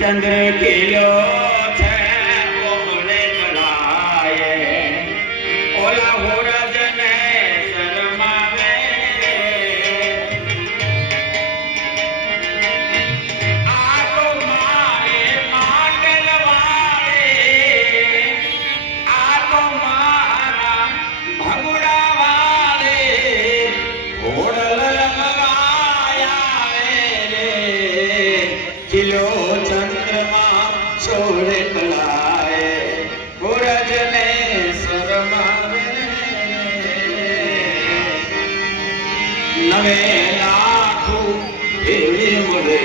ચંદ્ર ખીલો છે ઓલે કલાએ ઓલા હોરજને શરમાવે આ તો મારે માટલ વાળે આ તો મારા ભગુડા વાળે ઘોડલ રંગાયા રે ખીલો છોડે કલાએ ગોરજને શરમાવે નવે લાખું એવી મળે